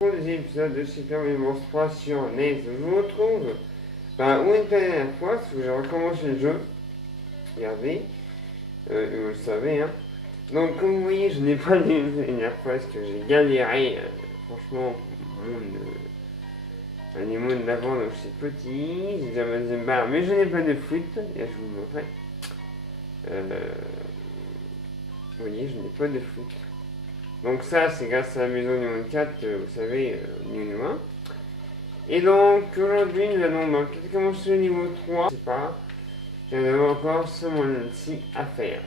Pour les épisodes de Super Memories 3 sur NES, je vous retrouve où une dernière fois, parce que j'ai recommencé le jeu. Regardez, vous le savez, hein. Donc, comme vous voyez, je n'ai pas lu une dernière fois parce que j'ai galéré, franchement, les mondes d'avant, donc c'est petit, j'ai déjà ma deuxième barre, mais je n'ai pas de flûte, et là je vous montrerai. Vous voyez, je n'ai pas de flûte. Donc ça, c'est grâce à la maison numéro 4, vous savez, numéro 1. Et donc, aujourd'hui, nous allons donc commencer le niveau 3. Je sais pas, j'en avais encore ce monde-ci à faire.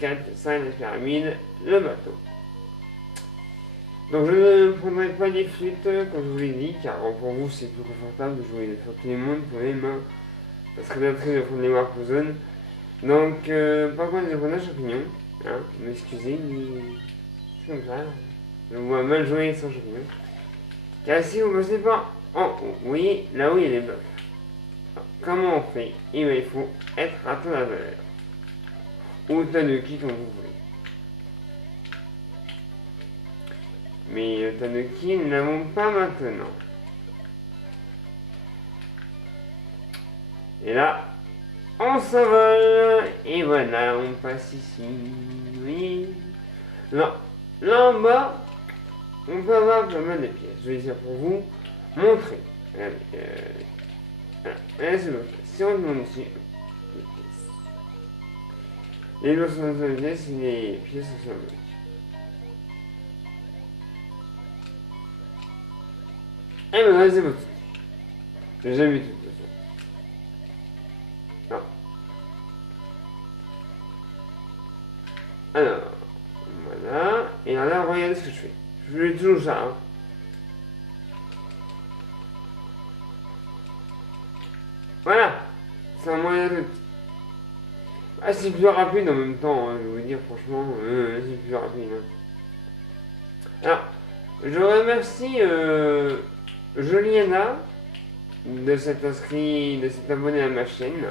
4, 5, la pyramide, le bateau. Donc je ne prendrai pas les flûtes, comme je vous l'ai dit, car pour vous c'est plus confortable de jouer sur tous les mondes pour les mains. Ça serait bien triste de prendre les Warp Zones. Donc, par contre, je vais prendre un champignon. Hein, m'excusez, mais c'est comme ça. Je vois mal jouer sans champignon. Car si vous ne passez pas en haut, vous voyez, là où il y a les blocs. Comment on fait? Eh bien, il faut être à ton valeur. Ou tanuki comme vous voulez. Mais le tanuki, nous n'avons pas maintenant. Et là, on s'envole. Et voilà, on passe ici. Oui. Là en bas, on peut avoir pas mal de pièces. Je vais essayer pour vous montrer. Regardez, c'est l'autre. Si on demande ici, les pièces. Les lots sont dans pièces et les pièces sont sur bloc. Eh ben là, c'est votre. J'ai jamais vu tout ça. Non. Alors, voilà. Et alors là, regardez ce que je fais. Je fais toujours ça. Hein. Voilà. C'est un moyen de... Ah, c'est plus rapide en même temps, hein, je vais vous dire franchement, c'est plus rapide. Hein. Alors, je remercie Juliana de s'être inscrit, de s'être abonnée à ma chaîne.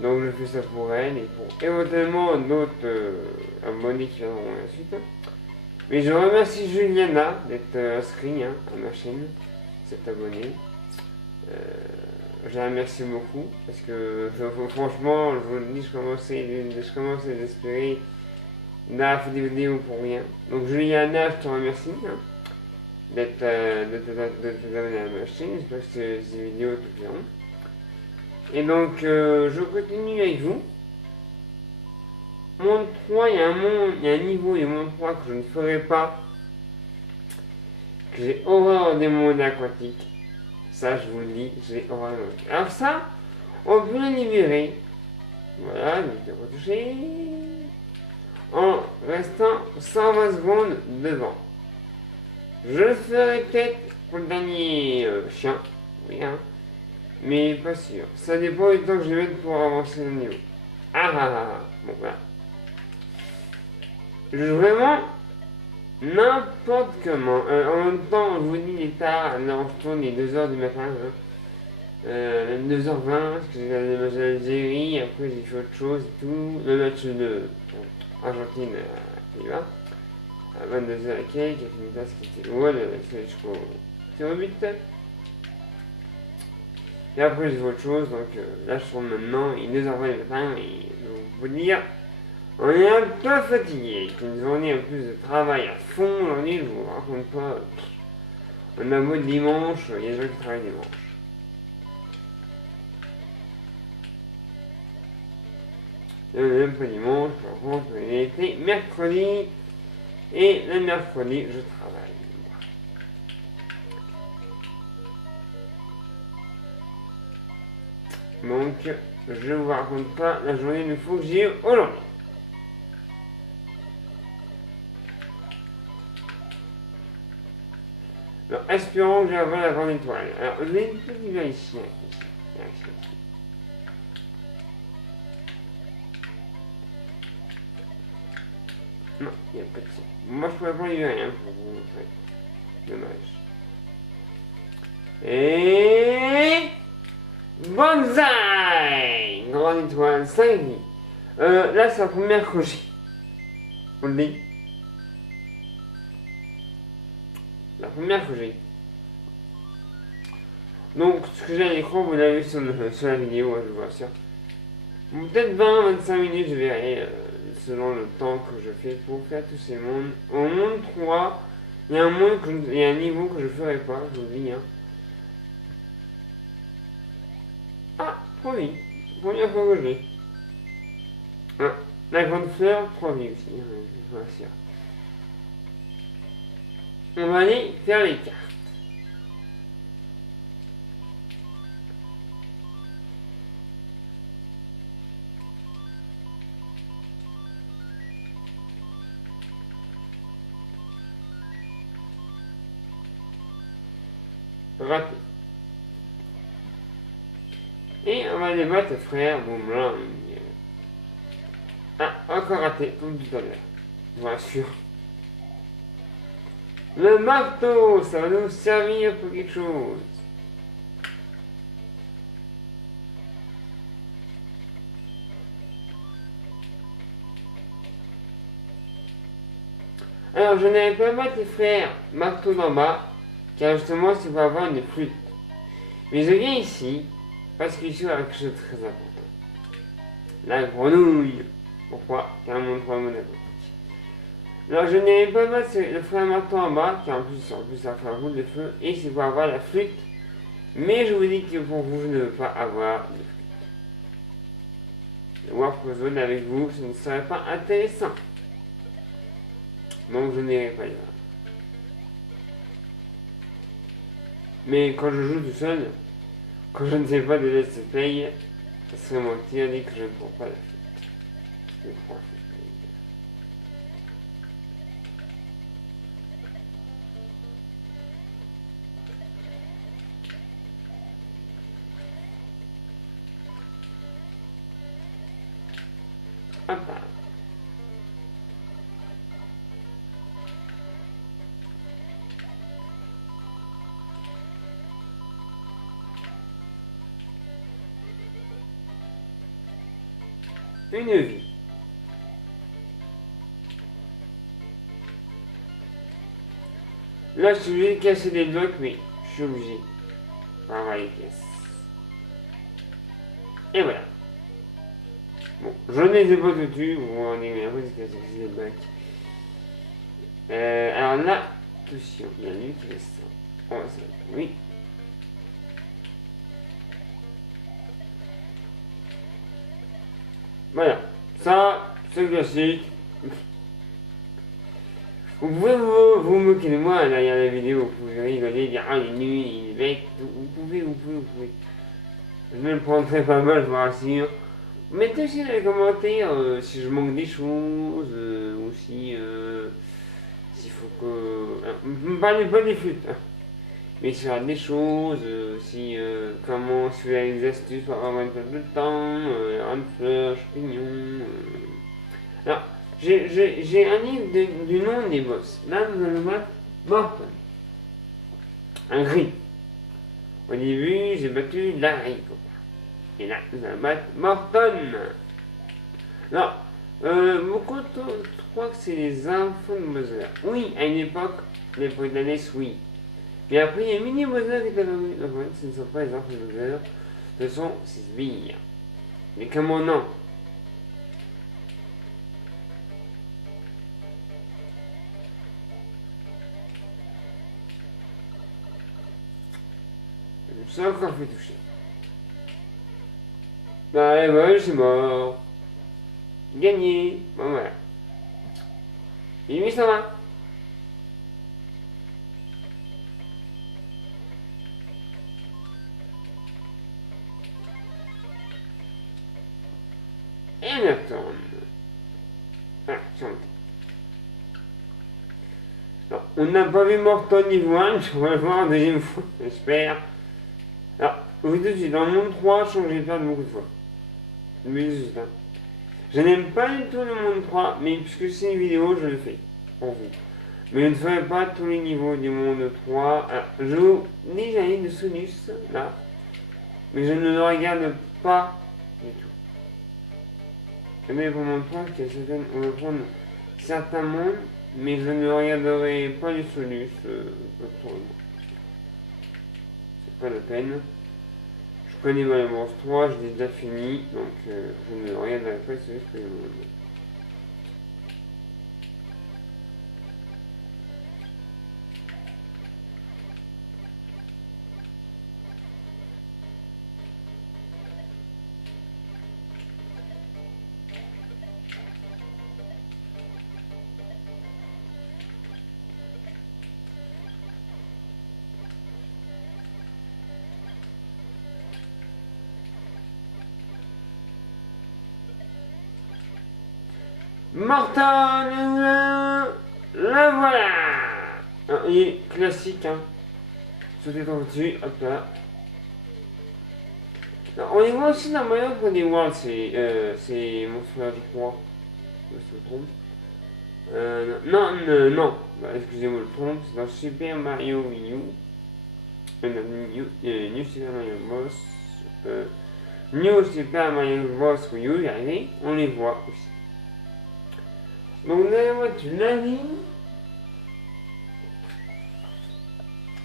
Donc je fais ça pour elle et pour éventuellement d'autres abonnés qui viendront ensuite. Mais je remercie Juliana d'être inscrit hein, à ma chaîne, s'être abonnée. Je la remercie beaucoup parce que franchement, je vous le dis, je commençais à désespérer d'avoir fait des vidéos pour rien. Donc Juliana, je te remercie hein, d'être abonnée à ma chaîne. J'espère que ces vidéos te plairont. Et donc je continue avec vous. Monde 3, il y a un niveau et monde 3 que je ne ferai pas. Que j'ai horreur des mondes aquatiques. Ça, je vous le dis, j'ai horreur des mondes aquatiques. Alors ça, on peut le libérer. Voilà, je vais te retoucher. En restant 120 secondes devant. Je le ferai peut-être pour le dernier chien. Oui, hein. Mais pas sûr. Ça dépend du temps que je vais mettre pour avancer le niveau. Bon, voilà. Je joue vraiment n'importe comment. En même temps, je vous dis, il est tard. Là, on se tourne, il est 2h du matin. Hein. 2h20, parce que j'ai regardé le match d'Algérie. Après, j'ai fait autre chose et tout. Le match de Argentine à Pays-Bas. À 22h et quelques, avec une tasse qui était loin, jusqu'au tir au but. Et après, j'ai fait autre chose, donc là, je tourne maintenant, il est 2h20 du matin, et je vais vous dire, on est un peu fatigué, avec une journée en plus de travail à fond, aujourd'hui, je vous raconte pas, on a beau dimanche, il y a des gens qui travaillent dimanche. Et on n'est même pas dimanche, par contre, il était mercredi, et le mercredi, je travaille. Donc, je ne vous raconte pas la journée de fou que j'ai eu aujourd'hui. Alors, espérons que j'aurai la grande étoile. Alors, je vais une petite là ici. Non, il n'y a pas de ça. Moi, je ne pourrais pas lui rien pour vous montrer. Dommage. Et... Banzai! Grande étoile, 5 vies. Là, c'est la première que j'ai. On le dit. première que j'ai. Donc, ce que j'ai à l'écran, vous l'avez sur la vidéo, je vois sûr. Peut-être 20-25 minutes, je verrai, selon le temps que je fais pour faire tous ces mondes. Au monde 3, il y a un niveau que je ferai pas, je vous dis. Hein. Ah, 3 vies. Première fois que je l'ai. Ah, la grande fleur, 3 vies aussi, je vous rassure. On va aller faire les cartes. Raté. Et on va les battre, frère, boum, là. Ah, encore raté, comme tout à l'heure. Je vous rassure. Le marteau, ça va nous servir pour quelque chose. Alors, je n'avais pas battre les frères marteau d'en bas, car justement, c'est pour avoir une flûte. Mais je viens ici, parce qu'il joue avec quelque chose de très important. La grenouille. Pourquoi? Car mon 3 mon apothique. Alors, je n'avais pas battre le frère marteau en bas, car en plus, ça fait un roule de feu, et c'est pour avoir la flûte. Mais je vous dis que pour vous, je ne veux pas avoir de flûte. Le Warp Zone avec vous, ce ne serait pas intéressant. Donc, je n'irai pas y voir. Mais quand je joue tout seul, quand je ne sais pas de let's play, ça serait mentir dit que je ne prends pas la flûte. Je prends la flûte. Hop là. Une vie. Là, je suis obligé de casser des blocs, mais je suis obligé. Par avoir les pièces. Et voilà. Bon, je ne les ai pas tout dessus, vous vous rendez bien compte que c'est des blocs. Alors là, attention, il y a lui qui laisse ça. On va se mettre. Oui. Voilà. Ça, c'est classique. Vous pouvez vous moquer de moi derrière la vidéo, vous pouvez rigoler, dire ah il est nul, il est bête, vous pouvez. Je me le prendrai pas mal, je vous rassure. Mettez aussi dans les commentaires si je manque des choses, ou si s'il faut que. Ne parlez pas des flûtes, hein. Mais s'il y a des choses, comment, si vous avez des astuces pour avoir un peu de temps, un fleur, champignons. Alors, j'ai un livre du nom des boss. Là, vous allez voir Morton. Un gris. Au début, j'ai battu Larry. Et là, nous allons battre Morton. Alors, beaucoup croient que c'est les enfants de Bowser. Oui, à une époque, l'époque de la NES, oui. Mais après, il y a Mini Bowser qui est apparu. Donc, en fait, ce ne sont pas les enfants de Bowser. Ce sont ses sbires. Mais comment non? Je me suis encore fait toucher. Bah, je suis mort. Gagné. Bon, voilà. Et lui, ça va. Et on attend. Ah, chanter. On n'a pas vu Morton niveau 1, je vais le voir en deuxième fois, j'espère. Alors, vous dites, dans le monde 3, je crois que j'ai perdu beaucoup de fois. Mais juste, hein. Je n'aime pas du tout le monde 3, mais puisque c'est une vidéo, je le fais. Pour vous. Mais je ne ferai pas tous les niveaux du monde 3. Alors, je vous dis, j'ai un livre de Sonus, là. Mais je ne le regarde pas du tout. Mais pour mon 3, on va prendre certains mondes, mais je ne regarderai pas les solus, personnellement. C'est pas la peine. Je connais Mario Bros 3, je l'ai déjà fini, donc je ne regarderai pas les solus pour le moment. Mortal, la voilà. Ah, il est classique, hein. Sauter dessus, hop là. Alors, on les voit aussi dans Mario Bros. World, c'est Monster du Roi. Je me trompe. Non, bah, excusez-moi le trompe, c'est dans Super Mario Wii U. New Super Mario Bros. New Super Mario Bros. Wii U, y arrivé, on les voit aussi. Donc, là, moi, tu l'as vu.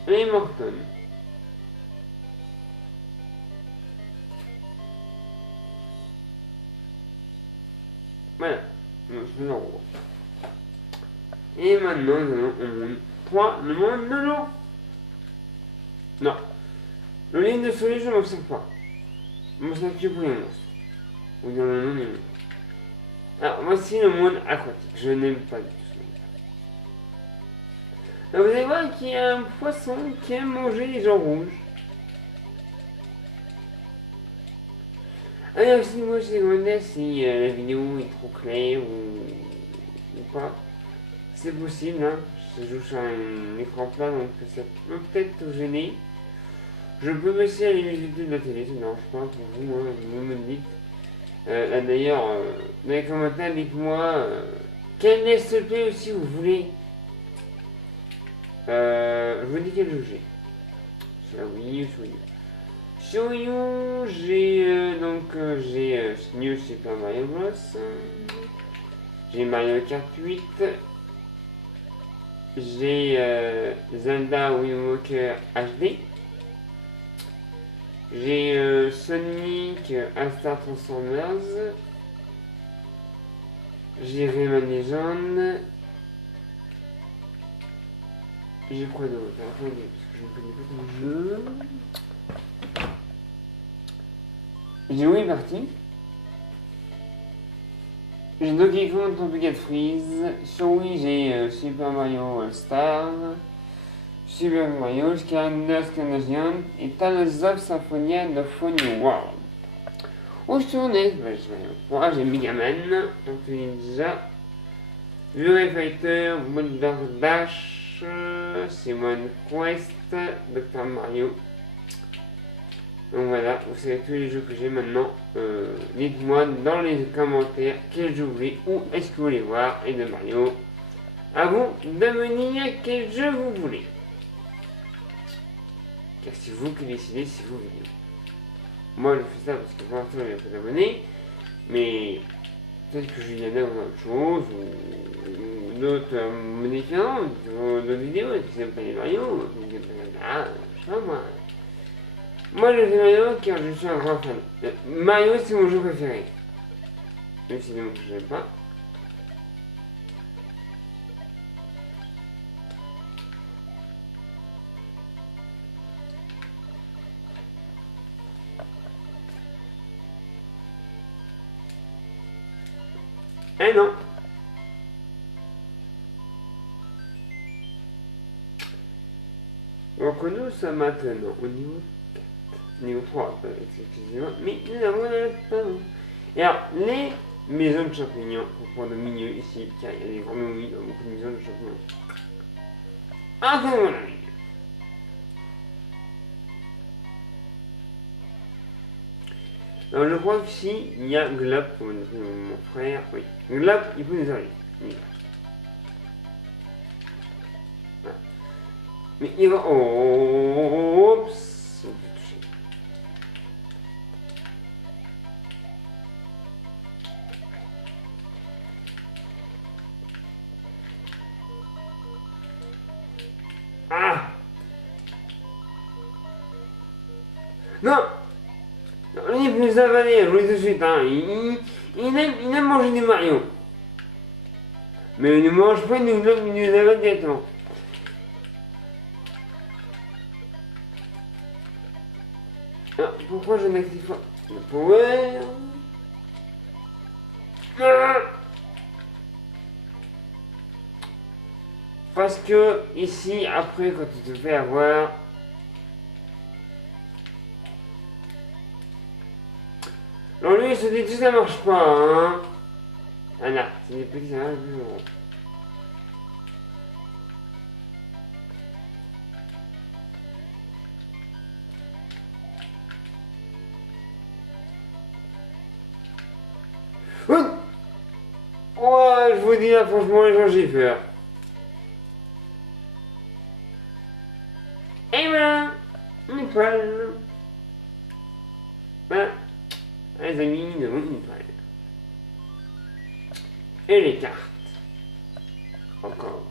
Et Morton. Voilà, je vous envoie. Et maintenant, nous allons au monde 3, le monde de l'eau. Non, le livre de Soleil, je ne m'en sers pas. Je m'en sers que pour les monstres. Ou dans le nom des monstres. Alors, voici le monde aquatique. Je n'aime pas du tout ce monde. Alors, vous allez voir qu'il y a un poisson qui aime manger les gens rouges. Alors, si moi je demandais si la vidéo est trop claire ou pas, c'est possible, hein. Je joue sur un écran plat, donc ça peut peut-être gêner. Je peux baisser la luminosité de la télé, ça ne dérange pas pour vous, hein, vous me le dites. D'ailleurs, dans les commentaires, dites-moi quel SCP aussi vous voulez. Je vous dis quel jeu j'ai. Sur la Wii U, sur Wii U. Sur Wii U, j'ai New Super Mario Bros. J'ai Mario Kart 8. J'ai Zelda Wind Waker HD. J'ai Sonic All-Star Transformers. J'ai Rayman Legend. J'ai quoi d'autre? Attendez, parce que je ne connais pas ton jeu. J'ai Wii Party. J'ai Donkey Kong Tropical Freeze. Sur Wii, j'ai Super Mario All-Star. Super Mario, Skylanders Giant et Tales of Symphonia de Phony World. Où je tournais, j'ai Megaman, donc je l'ai déjà. Fury Fighter, Boulder Dash, Simon Quest, Dr Mario. Donc voilà, vous savez tous les jeux que j'ai maintenant. Dites-moi dans les commentaires quel jeu vous voulez, où est-ce que vous voulez voir, et de Mario. À vous de me dire quel jeu vous voulez. Car c'est vous qui décidez si vous voulez. Moi je fais ça parce que pour l'instant il n'y a pas d'abonnés, mais peut-être que je viendrai dans autre chose ou d'autres différents, d'autres vidéos, qui n'aiment pas les Mario, qui n'aiment pas je sais pas moi. Moi je fais Mario car je suis un grand fan. Mario c'est mon jeu préféré. Même si c'est mon que je n'aime pas. Eh non. Donc nous sommes maintenant au niveau 3, excusez-moi, mais nous avons la fin. Et alors, les maisons de champignons, pour prendre au milieu ici, car il y a des grands momies, beaucoup de maisons de champignons. Enfin voilà. Alors je crois qu'ici, il y a Glop, comme on appelle mon frère, oui. Glop, il peut nous arriver. Oui. Voilà. Mais il va... Oups. Non, non, lui il peut avaler, je vous le dis tout de suite, hein. Il aime manger du Mario. Mais il ne mange pas, il nous avale directement. Ah, pourquoi je n'active pas le power? Ah, parce que ici, après, quand tu te fais avoir, alors lui, il se dit que ça marche pas, hein. Ah là, c'est des petits, ça marche plus gros. Ouais, je vous dis là, franchement, les gens, j'ai peur. Et voilà, nickel. Voilà, les amis, nous avons une toile. Et les cartes. Encore.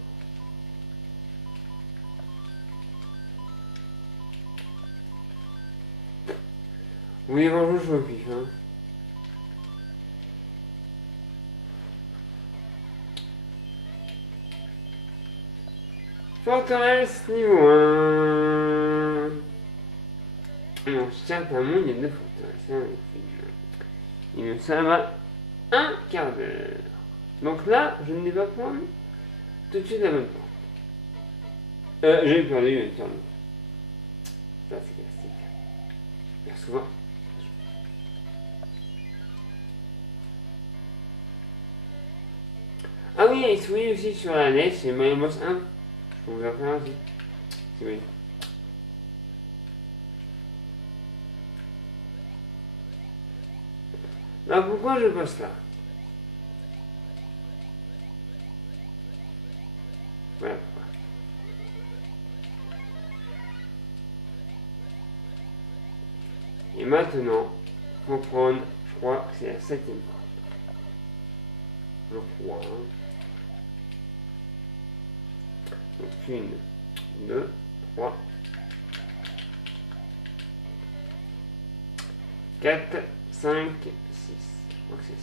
Vous voulez voir, je m'en fiche, hein. Forteresse niveau 1. Alors, certainement, il y a 2 forteresses avec une. Et ça va un quart d'heure. Donc là, je ne vais pas prendre tout de suite la bonne porte. J'ai perdu une turn. Ça, c'est classique. Bien souvent. Ah oui, il se voulait aussi sur la NES, c'est Mario Bros 1. Je peux vous en faire aussi. Si vous voulez. Alors pourquoi je passe là? Voilà pourquoi. Et maintenant, il faut prendre, je crois que c'est la 7ème porte. Je crois. Hein. Donc 1, 2, 3, 4, 5, 6. Je crois que c'est 6.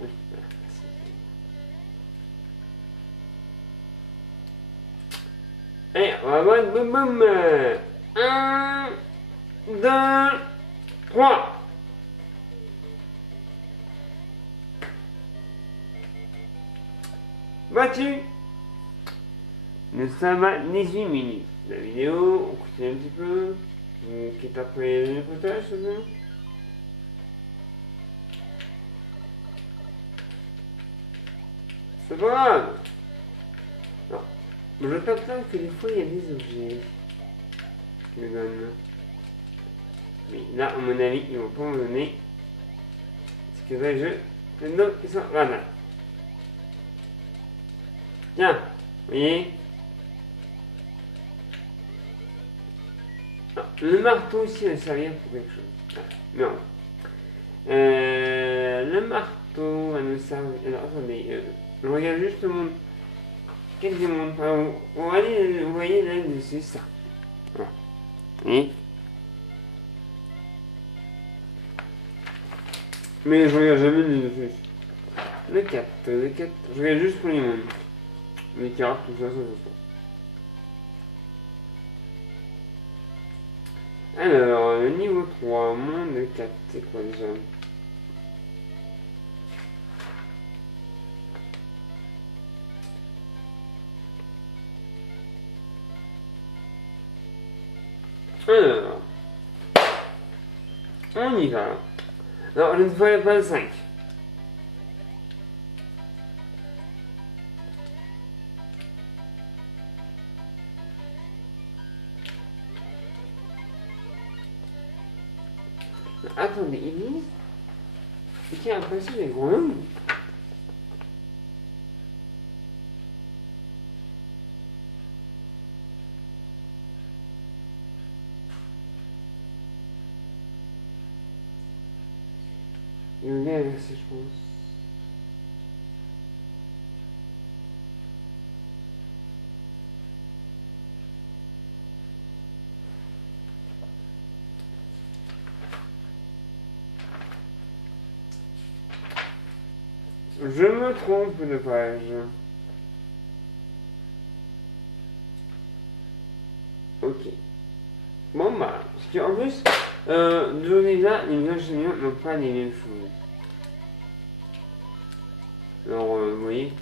Oui, voilà, 6. Allez, on va voir, boum boum. 1, 2, 3. Battu. Nous sommes à 18 minutes. La vidéo, on continue un petit peu. Quitte après le footage, c'est bon? C'est pas grave. Non. Je t'entends que des fois il y a des objets qui me donnent. Mais là, à mon avis, ils vont pas me donner. Parce que là, je te donne, ils sont là. Tiens, vous voyez? Ah, le marteau aussi va servir pour quelque chose. Ah, non. Le marteau va nous servir. Alors attendez, je regarde juste mon. Quel démon? Vous voyez là dessus ça. Voilà. Et mais je regarde jamais le dessus. Le 4, je regarde juste pour les mondes. Les cartes, tout ça, ça. Alors, le niveau 3, monde 4, c'est quoi déjà? Alors, on y va. Alors, je ne ferai pas le 5. Attendez, Elise? Qui a un principe des gros noms? Il est inversé, je pense. Je me trompe de page. Ok. Bon bah, parce qu'en plus, déjà, les enseignants n'ont pas les mêmes choses. Alors, vous voyez.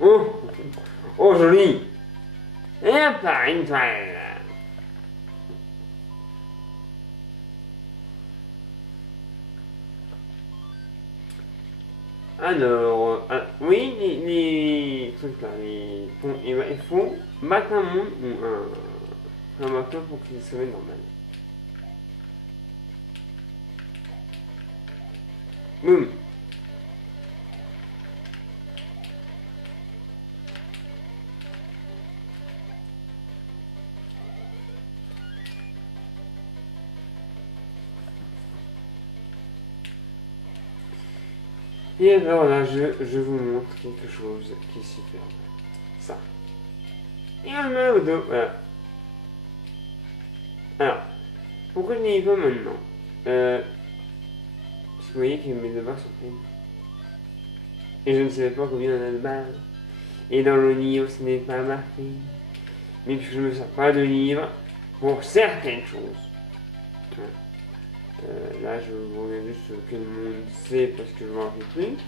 Oh, oh joli. Et pas une toile. Alors, oui, les trucs là, il faut battre un monde ou un marqueur pour qu'il se mette normal. Boum. Et alors là, je vous montre quelque chose qui est superbe. Ça. Et on le met au dos, voilà. Alors, pourquoi je n'y vais pas maintenant Parce que vous voyez que mes devoirs sont pleins. Et je ne savais pas combien on a de balles. Et dans le livre, ce n'est pas marqué. Mais que je ne me sers pas de livre pour certaines choses. Voilà. Là, je vous regarde juste ce que le monde sait parce que je ne m'en rappelle plus.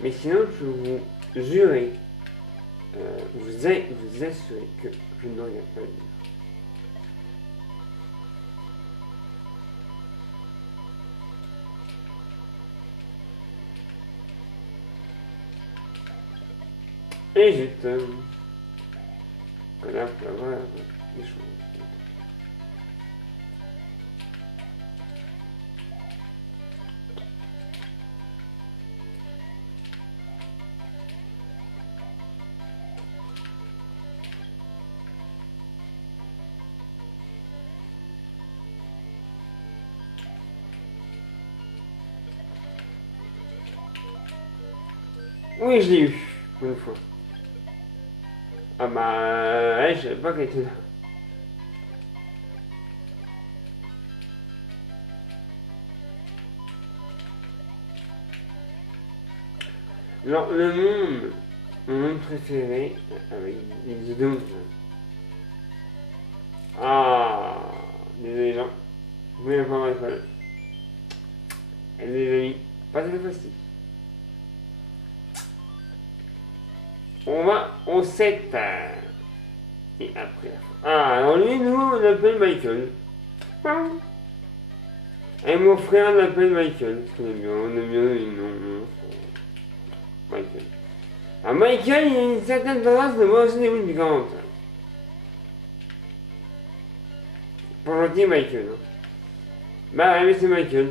Mais sinon, je vous jurer, vous assurer que je ne regarde pas le livre. Et juste, voilà, pour avoir des choses. Oui, je l'ai eu, pour une fois. Ah bah, ouais, je savais pas qu'elle était là. Alors, mon monde préféré, avec les deux mondes. Ah, désolé gens, vous voulez pas ma école. Et les amis, pas de plastique. On va au 7. Et après. Ah, alors lui, nous, on l'appelle Michael. Et mon frère l'appelle Michael. Parce qu'on aime bien les noms. Michael. Ah, Michael, il a une certaine tendance de voir aussi des boules piquantes. Pour gentil, Michael. Hein. Bah, ouais, mais c'est Michael.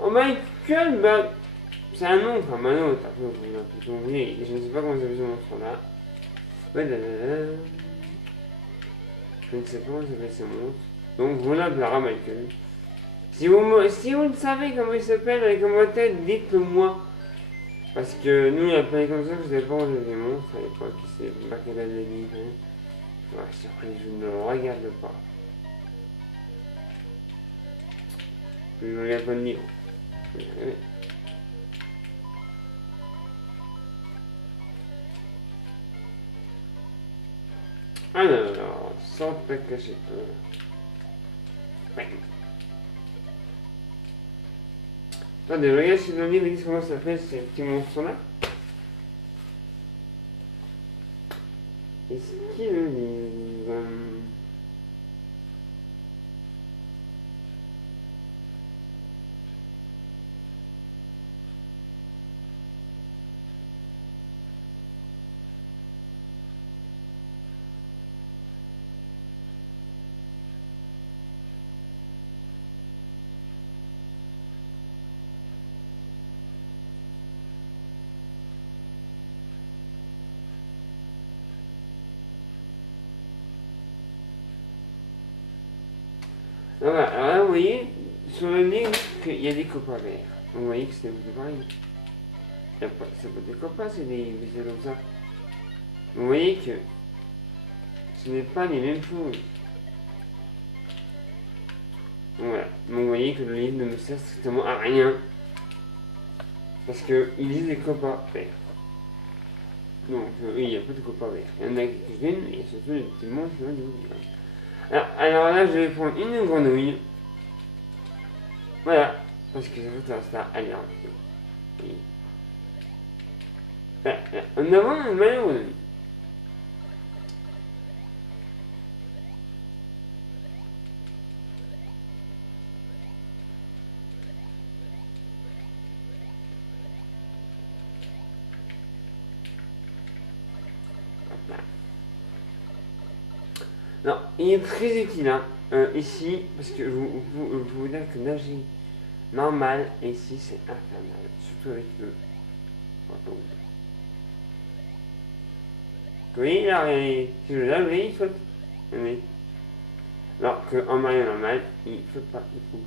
Oh, Michael, bah, c'est un nom comme un autre. Après, vous pouvez l'appeler comme vous voulez. Je ne sais pas comment ça s'appelle ce monstre-là. Ouais, je ne sais pas comment ça s'appelle ce monstre. Donc, vous l'appellerez Michael. Si vous le savez comment il s'appelle avec comment tête, dites-le moi. Parce que nous, il a appelé comme ça, je ne savais pas où j'avais des monstres à l'époque. C'est marqué dans les livres. Hein. Ouais, surprise, je ne le regarde pas. Je ne regarde pas le livre. Alors, sans te cacher toi. Ouais. Attendez, regarde si dans le livre, ils disent comment ça s'appelle ces petits monstres-là. Est-ce qu'ils le disent Voilà, alors là, vous voyez, sur le livre, qu'il y a des copains verts. Vous voyez que c'est pareil. C'est pas des copains, c'est des visuels comme ça. Vous voyez que ce n'est pas les mêmes choses. Voilà, donc vous voyez que le livre ne me sert strictement à rien. Parce qu'ils disent des copains verts. Donc, oui, il n'y a pas de copains verts. Il y en a quelques-unes, et surtout les petits mots qui vont du alors là, je vais prendre une grenouille. Voilà, parce que ça va ça aller en vidéo. En avant, une belle grenouille. Non, il est très utile hein, ici, parce que je vous dire que nager normal, ici c'est infernal, surtout avec le pardon. Oui, là, si je lave, oui, il saute. Oui. Alors qu'en maillot normal, il ne saute pas, il faut.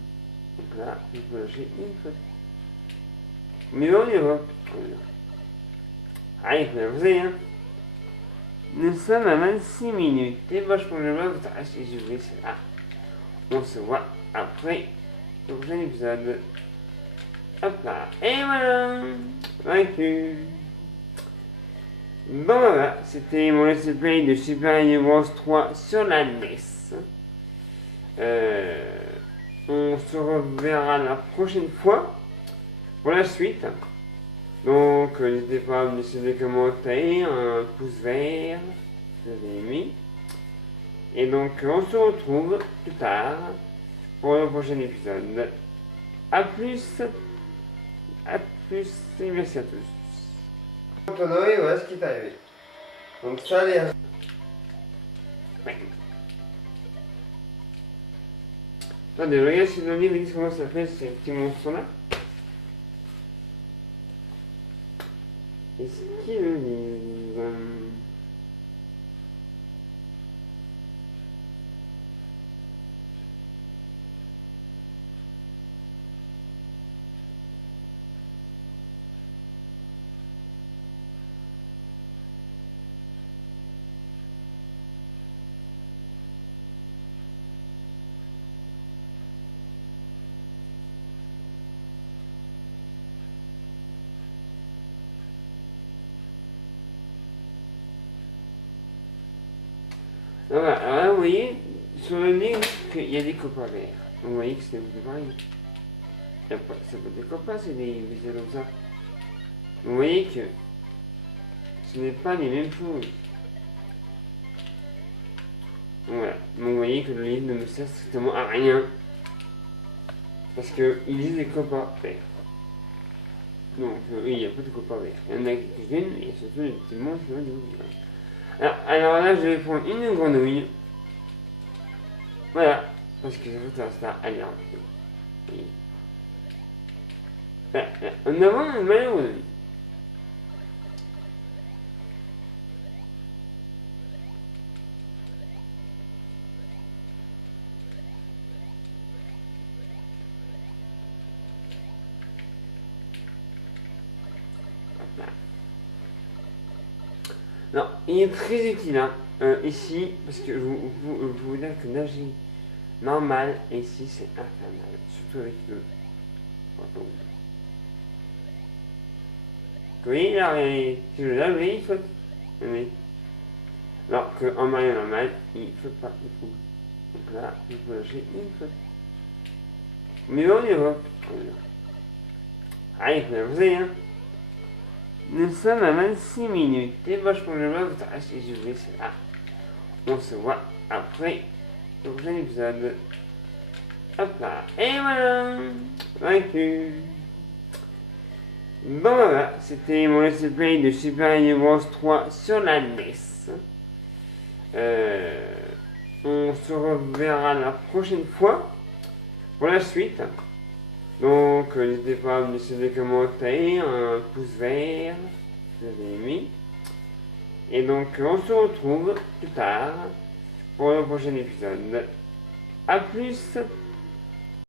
Donc là, il faut lâcher, il saute. Mais on y va. Allez, vous avez, hein. Nous sommes à 26 minutes. Et moi, je prends le bloc, et je vais là. On se voit après le prochain épisode. Hop là. Et voilà. Vaincu. Bon, voilà. C'était mon let's play de Super Mario Bros 3 sur la NES. On se reverra la prochaine fois pour la suite. Donc, n'hésitez pas à me laisser des commentaires, un pouce vert, si vous avez aimé. Et donc, on se retrouve plus tard pour le prochain épisode. A plus, et merci à tous. Antonoï, voilà ce qui est arrivé. Donc, ça, les. Ouais. Attendez, regarde si le livre dit comment ça fait ces petits monstres-là. Est-ce qu'ils le lisent? Voilà, alors là, vous voyez, sur le livre, qu'il y a des copains verts. Vous voyez que c'est pareil. C'est pas des copains, c'est des visuels comme ça. Vous voyez que ce n'est pas les mêmes choses. Voilà, donc vous voyez que le livre ne me sert strictement à rien. Parce qu'ils disent des copains verts. Donc, oui, il n'y a pas de copains verts. Il y en a quelques-unes, et surtout les petits mots qui vont du alors là, je vais prendre une grenouille. Voilà, parce que ça va ça aller en vidéo. En avant, une belle grenouille. Non, il est très utile hein, ici, parce que je vous dire que nager normal, ici c'est infernal, surtout avec le pardon. Oui, là, si je lave, oui, il saute. Oui. Alors qu'en maillot normal, il ne saute pas, il faut. Donc là, il faut lâcher, il saute. Mais on y va. Allez, vous avez, hein. Nous sommes à 26 minutes. Et moi, je prends le bloc, et je vais là. On se voit après le prochain épisode. Hop là. Et voilà. Vaincu. Bon, voilà. C'était mon let's play de Super Mario Bros 3 sur la NES. On se reverra la prochaine fois pour la suite. Donc, n'hésitez pas à me laisser des commentaires, un pouce vert, si vous avez aimé. Et donc, on se retrouve plus tard pour le prochain épisode. A plus.